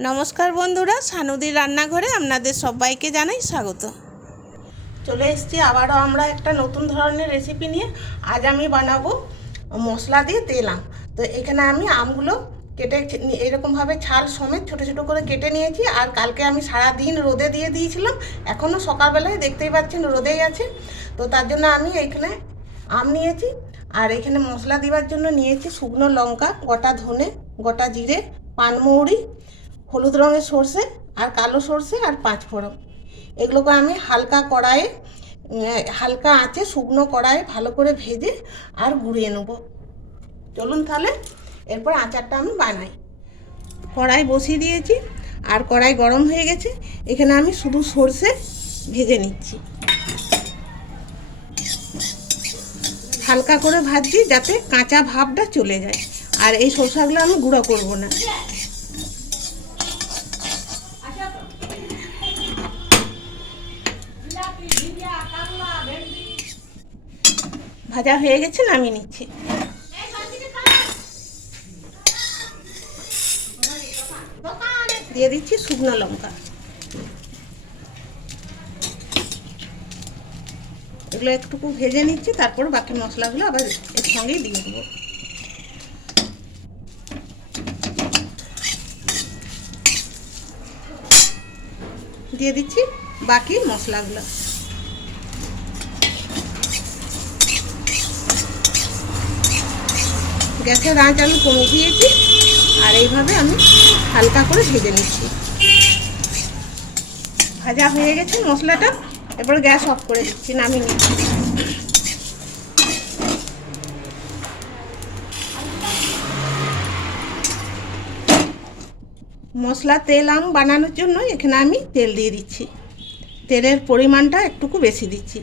নমস্কার বন্ধুরা সানুদির রান্নাঘরে আপনাদের সবাইকে জানাই স্বাগত। চলে এসেছি আবারও আমরা একটা নতুন ধরনের রেসিপি নিয়ে। আজ আমি বানাবো মশলা দিয়ে তেলাম তো এখানে আমি আমগুলো কেটে এরকমভাবে ছাল সমেত ছোটো ছোটো করে কেটে নিয়েছি। আর কালকে আমি সারা দিন রোদে দিয়ে দিয়েছিলাম। এখনও সকালবেলায় দেখতেই পাচ্ছেন রোদেই আছে। তো তার জন্য আমি এখানে আম নিয়েছি। আর এখানে মশলা দেওয়ার জন্য নিয়েছি শুকনো লঙ্কা, গোটা ধনে, গোটা জিরে, পানমৌরি হলুদ রঙের সর্ষে আর কালো সর্ষে আর পাঁচ ফোড়ন। এগুলোকে আমি হালকা কড়াইয়ে হালকা আঁচে শুকনো কড়াইয়ে ভালো করে ভেজে আর গুঁড়িয়ে নেব। চলুন তাহলে এরপর আচারটা আমি বানাই। কড়াই বসিয়ে দিয়েছি আর কড়াই গরম হয়ে গেছে। এখানে আমি শুধু সর্ষে ভেজে নিচ্ছি। হালকা করে ভাজছি যাতে কাঁচা ভাবটা চলে যায়। আর এই সরষাগুলো আমি গুঁড়ো করব না। ভাজা হয়ে গেছে, নামিয়ে নিচ্ছি। দিয়ে দিচ্ছি শুকনো লঙ্কা। এগুলো একটুকু ভেজে নিচ্ছি, তারপর বাকি মশলাগুলো আবার এর সঙ্গেই দিয়ে দেবো। দিয়ে দিচ্ছি বাকি মশলাগুলো। গ্যাসের আঁচ আমি কমে দিয়েছি। আর এইভাবে আমি হালকা করে ভেজে নিচ্ছি। ভাজা হয়ে গেছে মশলাটা। এবার গ্যাস অফ করে দিচ্ছি, নামিয়ে নিচ্ছি। মশলা, তেল, আম বানানোর জন্য এখানে আমি তেল দিয়ে দিচ্ছি। তেলের পরিমাণটা একটুকু বেশি দিচ্ছি।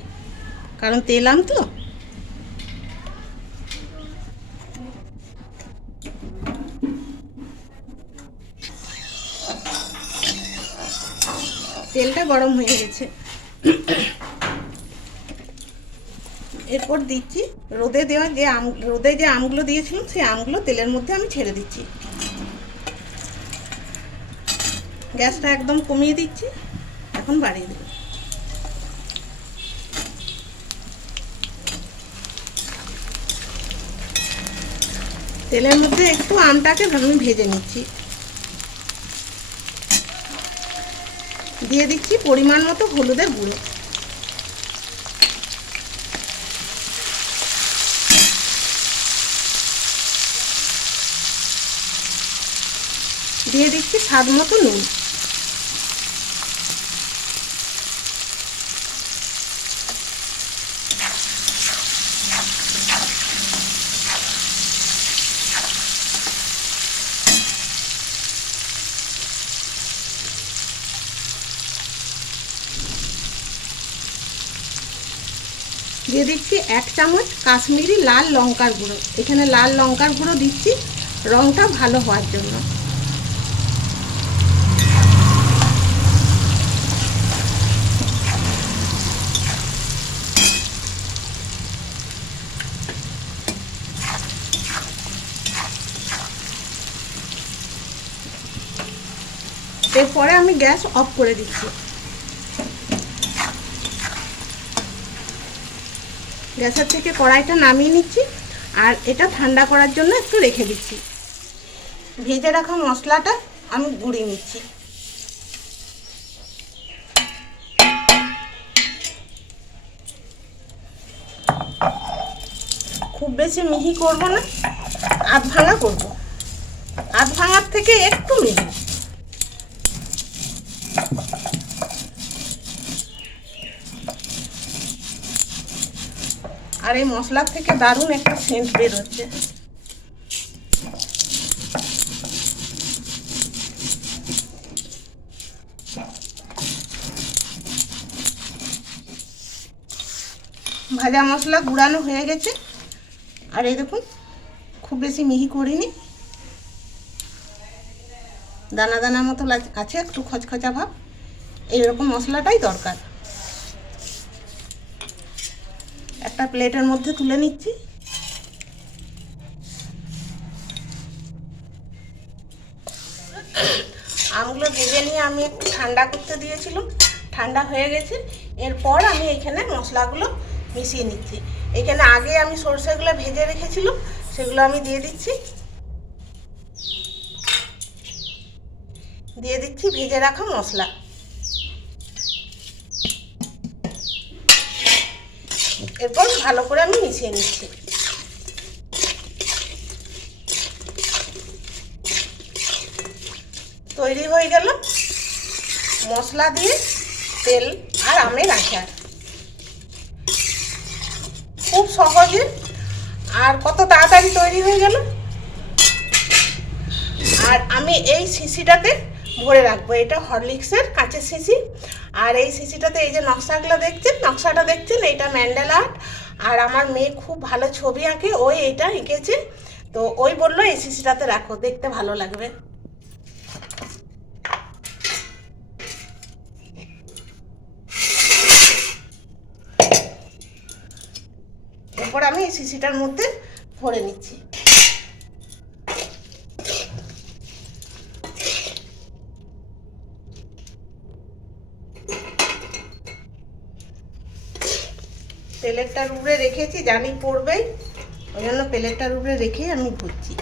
কারণ তেল, আম তো তেলটা গরম হয়ে গেছে। এরপর দিচ্ছি রোদে দেওয়া যে আম, রোদে যে আমগুলো দিয়েছিলাম, সেই আমগুলো তেলের মধ্যে আমি ছেড়ে দিচ্ছি। গ্যাসটা একদম কমিয়ে দিচ্ছি, এখন বাড়িয়ে দেবো। তেলের মধ্যে একটু আমটাকে আমি ভেজে নিচ্ছি। দিয়ে দিচ্ছি পরিমাণ মতো হলুদের গুঁড়ো। দিয়ে দিচ্ছি স্বাদ মতো নুন। দিয়ে দিচ্ছি এক চামচ কাশ্মীরি লাল লঙ্কার গুঁড়ো। এখানে লাল লঙ্কার গুঁড়ো দিচ্ছি রঙটা ভালো হওয়ার জন্য। এরপরে আমি গ্যাস অফ করে দিচ্ছি। গ্যাসের থেকে কড়াইটা নামিয়ে নিচ্ছি আর এটা ঠান্ডা করার জন্য একটু রেখে দিচ্ছি। ভেজে রাখা মশলাটা আমি গুঁড়িয়ে নিচ্ছি। খুব বেশি মিহি করব না, আধ ভাঙা করব। আধ ভাঙার থেকে একটু মিহি। আর এই মশলার থেকে দারুণ একটা সেন্ট বের হচ্ছে। ভাজা মশলা গুঁড়ানো হয়ে গেছে। আর এই দেখুন, খুব বেশি মিহি করিনি। দানা দানা মতো আছে, একটু খচখচা ভাব। এইরকম মশলাটাই দরকার। একটা প্লেটের মধ্যে তুলে নিচ্ছি। আমগুলো ভেজে নিয়ে আমি একটু ঠান্ডা করতে দিয়েছিলাম। ঠান্ডা হয়ে গেছে। এরপর আমি এখানে মশলাগুলো মিশিয়ে নিচ্ছি। এখানে আগে আমি সরষেগুলো ভেজে রেখেছিলাম, সেগুলো আমি দিয়ে দিচ্ছি। দিয়ে দিচ্ছি ভেজে রাখা মশলা। এরপর ভালো করে আমি মিশিয়ে নিচ্ছি। তৈরি হয়ে গেল মশলা দিয়ে তেল আর আমের আচার। খুব সহজে আর কত তাড়াতাড়ি তৈরি হয়ে গেল? আর আমি এই শিশিটাতে ভরে রাখব। এটা হরলিক্সের কাঁচের শিশি। আর এই সিসিটাতে এই যে নকশাগুলো দেখছেন? নকশাটা দেখছেন? এটা ম্যান্ডেল আর্ট। আর আমার মেয়ে খুব ভালো ছবি আঁকে। ওই এইটা এঁকেছে। তো ওই বলল, এই সিসিটাতে রাখো, দেখতে ভালো লাগবে। এরপর আমি এই সিসিটার মধ্যে ভরে নিচ্ছি। প্লেটটার উপরে রেখেছি, জানি পড়বেই। ওই জন্য প্লেটটার উপরে রেখেই আমি ভুজছি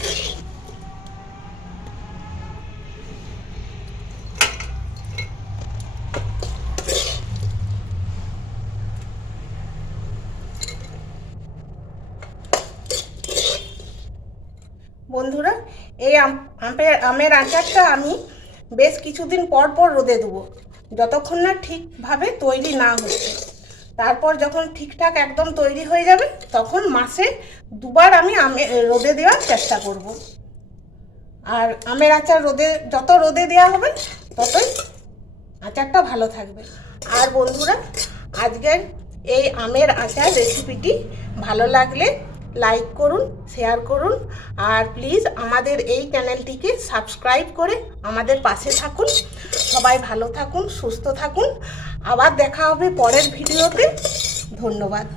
বন্ধুরা, এই আম- আমের আমের আচারটা আমি বেশ কিছুদিন পর পর রোদে দেবো। যতক্ষণ না ঠিকভাবে তৈরি না হচ্ছে। তারপর যখন ঠিকঠাক একদম তৈরি হয়ে যাবে, তখন মাসে দুবার আমি আমে, রোদে দেওয়ার চেষ্টা করব। আর আমের আচার রোদে, যত রোদে দেওয়া হবে, ততই আচারটা ভালো থাকবে। আর বন্ধুরা, আজকের এই আমের আচার রেসিপিটি ভালো লাগলে লাইক করুন শেয়ার করুন, আর প্লিজ আমাদের এই চ্যানেলটিকে সাবস্ক্রাইব করে আমাদের পাশে থাকুন। সবাই ভালো থাকুন, সুস্থ থাকুন। আবার দেখা হবে পরের ভিডিওতে। ধন্যবাদ।